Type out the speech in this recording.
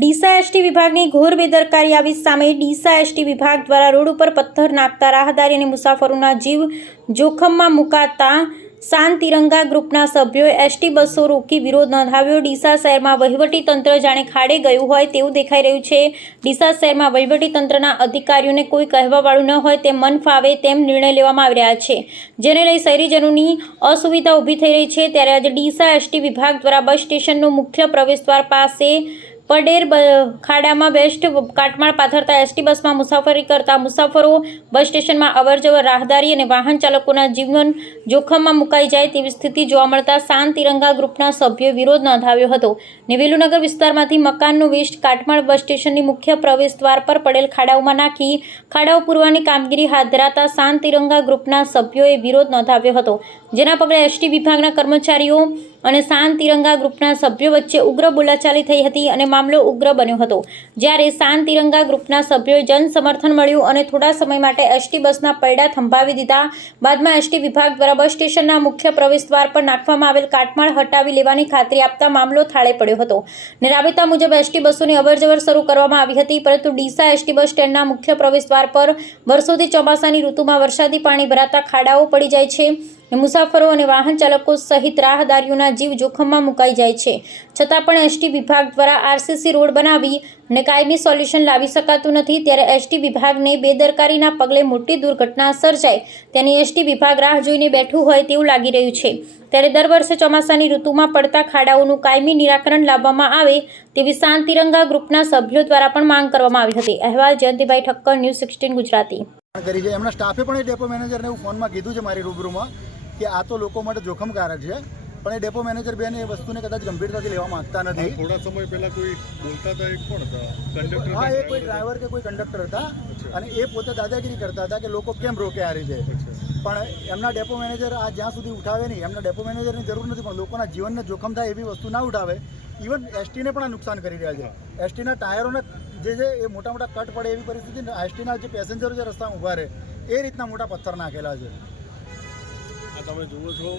Deesa ST વિભાગની ઘોર બેદરકારી આવી સામે ડીસા એસટી વિભાગ દ્વારા રોડ ઉપર પથ્થર નાખતા રાહદારી અને મુસાફરોના જીવ જોખમમાં મુકાતા સાન તિરંગા ગ્રુપના સભ્યોએ એસટી બસો રોકી વિરોધ નોંધાવ્યો. ડીસા શહેરમાં વહીવટી તંત્ર જાણે ખાડે ગયું હોય તેવું દેખાઈ રહ્યું છે. ડીસા શહેરમાં વહીવટી તંત્રના અધિકારીઓને કોઈ કહેવાવાળું ન હોય તે મન ફાવે તેમ નિર્ણય લેવામાં આવી રહ્યા છે. જેને લઈ શહેરીજનોની અસુવિધા ઊભી થઈ રહી છે. ત્યારે આજે ડીસા એસટી વિભાગ દ્વારા બસ સ્ટેશનનો મુખ્ય પ્રવેશદ્વાર પાસે પડેર ખાડામાં બેસ્ટ કાટમાળ પાથરતા એસટી બસમાં મુસાફરી કરતા મુસાફરો બસ સ્ટેશનમાં અવરજવર રાહદારી અને વાહન ચાલકોના જીવન જોખમમાં મુકાઈ જાય તેવી સ્થિતિ જોવા મળતા શાન તિરંગા ગ્રુપના સભ્યોએ વિરોધ નોંધાવ્યો હતો. નેવેલુનગર વિસ્તારમાંથી મકાનનું વેસ્ટ કાટમાળ બસ સ્ટેશનની મુખ્ય પ્રવેશદ્વાર પર પડેલ ખાડાઓમાં નાખી ખાડાઓ પૂરવાની કામગીરી હાથ ધરાતા શાંત તિરંગા ગ્રુપના સભ્યોએ વિરોધ નોંધાવ્યો હતો. જેના પગલે એસટી વિભાગના કર્મચારીઓ અને શાન તિરંગા ગ્રુપના સભ્યો વચ્ચે ઉગ્ર બોલાચાલી થઈ હતી અને મામલો ઉગ્ર બન્યો હતો. જ્યારે શાન તિરંગા ગ્રુપના સભ્યોએ જન સમર્થન મળ્યું અને થોડા સમય માટે એસટી બસના પૈડા થંભાવી દીધા. બાદમાં એસટી વિભાગ દ્વારા બસ સ્ટેશનના મુખ્ય પ્રવેશદ્વાર પર નાખવામાં આવેલ કાટમાળ હટાવી લેવાની ખાતરી આપતા મામલો થાળે પડ્યો હતો ને રાબેતા મુજબ એસટી બસોની અવરજવર શરૂ કરવામાં આવી હતી, પરંતુ ડીસા એસટી બસ સ્ટેન્ડના મુખ્ય પ્રવેશદ્વાર પર વર્ષોથી ચોમાસાની ઋતુમાં વરસાદી પાણી ભરાતા ખાડાઓ પડી જાય છે. મુસાફરો અને વાહન ચાલકો સહિત રાહદારીઓના જીવ જોખમમાં મુકાઈ જાય છે. છતાં પણ એસટી વિભાગ દ્વારા આરસીસી રોડ બનાવી અને કાયમી સોલ્યુશન લાવી શકાતું નથી, ત્યારે એસટી વિભાગને બેદરકારીના પગલે મોટી દુર્ઘટના સર્જાય તેની એસટી વિભાગ રાહ જોઈને બેઠું હોય તેવું લાગી રહ્યું છે. ત્યારે દર વર્ષે ચોમાસાની ઋતુમાં પડતા ખાડાઓનું કાયમી નિરાકરણ લાવવામાં આવે તેવી શાંતિરંગા ગ્રુપના સભ્યો દ્વારા પણ માંગ કરવામાં આવી હતી. અહેવાલ જયંતિભાઈ ઠક્કર, ન્યૂઝ સિક્સટીન ગુજરાતી. કરી છે. એમના સ્ટાફે પણ એ ડેપો મેનેજરને એવું ફોનમાં કીધું છે મારી રૂબરૂમાં કે આ તો લોકો માટે જોખમકારક છે. પણ એ ડેપો મેનેજર બેન એ વસ્તુને કદાચ ગંભીરતાથી લેવા માંગતા નથી. થોડા સમય પહેલા કોઈ બોલતા હતા એક કોણ હતા? કંડક્ટર હા એ કોઈ ડ્રાઈવર કે કોઈ કંડક્ટર હતા. અને એ પોતે દાદાગીરી કરતા હતા કે લોકો કેમ રોકે આ રીતે. પણ એમના ડેપો મેનેજર આ જ્યાં સુધી ઉઠાવે નહીં એમના ડેપો મેનેજરની જરૂર નથી પણ લોકોના જીવનને જોખમ થાય એવી વસ્તુ ના ઉઠાવે ઇવન એસટીને પણ આ નુકસાન કરી રહ્યા છે. એસટીના ટાયરોને જે છે એ મોટા મોટા કટ પડે એવી પરિસ્થિતિ એસટીના જે પેસેન્જરો જે રસ્તામાં ઊભા રહે એ રીતના મોટા પથ્થર નાખેલા છે. તમે જુઓ છો.